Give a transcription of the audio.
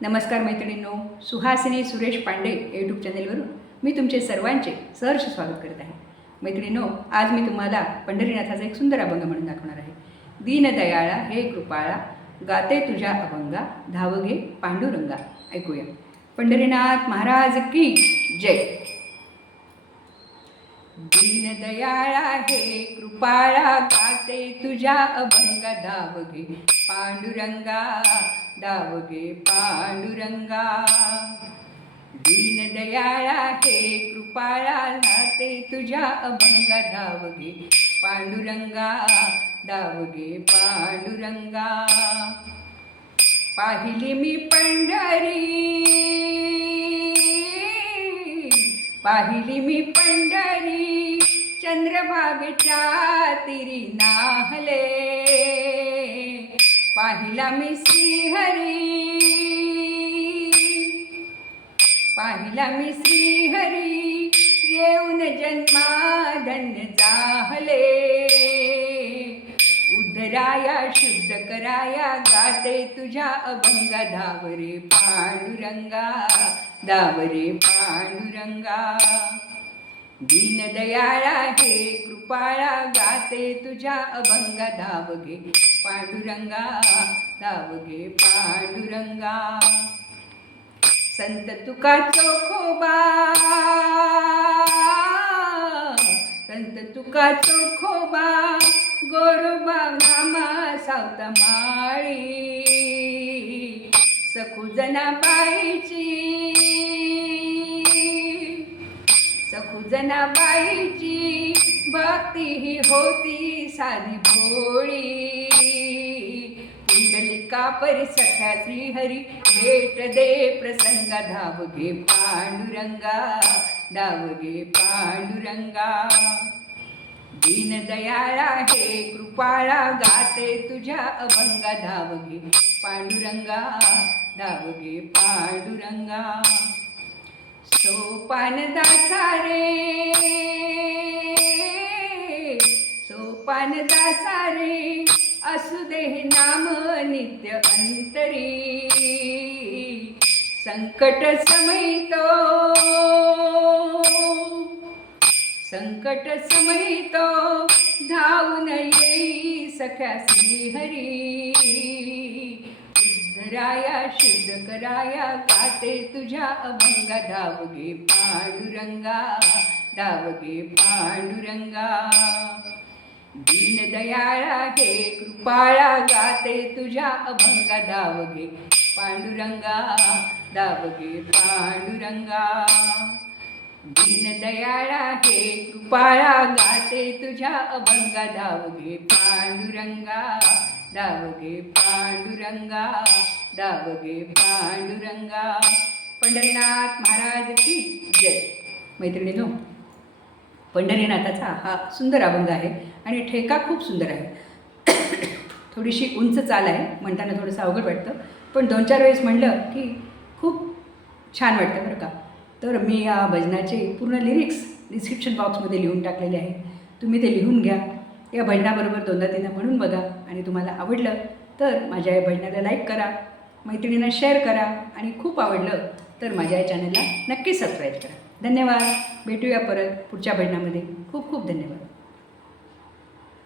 नमस्कार मैत्रिणींनो सुहासिनी सुरेश पांडे यूट्यूब चॅनेलवरून मी तुमचे सर्वांचे सहर्ष स्वागत करत आहे. मैत्रिणींनो आज मी तुम्हाला पंढरीनाथाचा एक सुंदर अभंग म्हणून दाखवणार आहे. दीनदयाळा हे कृपाळा गाते तुझ्या अभंगा धावघे पांडुरंगा. ऐकूया. पंढरीनाथ महाराज की जय. दीनदयाळा हे कृपाळा गाते तुझ्या अभंग धावगे. पांडुरंगा धावगे पांडुरंगा. दीनदयाळा हे कृपाळा गाते तुझ्या अभंग धावगे. पांडुरंगा धावगे पांडुरंगा. पाहिली मी पंढरी. पाहिली मी पंढरी चंद्रभागेच्या तिरी नाहले पाहिला मी श्रीहरी पाहिला मी श्रीहरी येऊन जन्मा धन्य कराया शुद्ध कराया गाते तुझ्या अभंग धावरे पांडुरंगा धावरे पांडुरंगा. दीनदयाळा हे कृपाळा गाते तुझ्या अभंग धावगे पांडुरंगा धावगे पांडुरंगा. संत तुका चोखोबा संत तुका चो भक्त माळी. सखुजना बाईची सखुजना बाईची भक्ती ही होती साधी भोळी. पुंडलिका परी सख्या श्रीहरी भेट दे प्रसंग धावगे पांडुरंगा धाव धावगे पांडुरंगा. दीनदयाळा हे कृपाळा गाते तुझ्या अभंग धावगे पांडुरंगा धावगे पांडुरंगा. सोपान दासारे सोपान दासारे असू दे नाम नित्य अंतरी. संकट समयतो संकट समयतो धावून येई सख्या श्रीहरी. उद्धराया शुद्ध कराया गाते तुझ्या अभंग. धावगे पांडुरंगा धावगे पांडुरंगा. दीनदयाळा हे कृपाळा गाते तुझ्या अभंग. धावगे पांडुरंगा धावगे पांडुरंगा. दीनदयाळा हे कृपाळा गाते तुझ्या अभंग. दावगे पांडुरंगा दावगे पांडुरंगा दावगे पांडुरंगा. पंढरीनाथ महाराज की जय. मैत्रिणीनो पंढरीनाथाचा हा सुंदर अभंग आहे आणि ठेका खूप सुंदर आहे. थोडीशी उंच चाल आहे म्हणताना थोडंसं अवघड वाटतं पण दोन चार वेळेस म्हणलं की खूप छान वाटतं बरं का. तर मी या भजनाचे पूर्ण लिरिक्स डिस्क्रिप्शन बॉक्समध्ये लिहून टाकलेले आहे तुम्ही ते लिहून घ्या. या भजनाबरोबर दोनदा तीनदा म्हणून बघा आणि तुम्हाला आवडलं तर माझ्या या भजनाला लाईक करा मैत्रिणींना शेअर करा आणि खूप आवडलं तर माझ्या या चॅनलला नक्की सबस्क्राईब करा. धन्यवाद. भेटूया परत पुढच्या भजनामध्ये. खूप खूप धन्यवाद.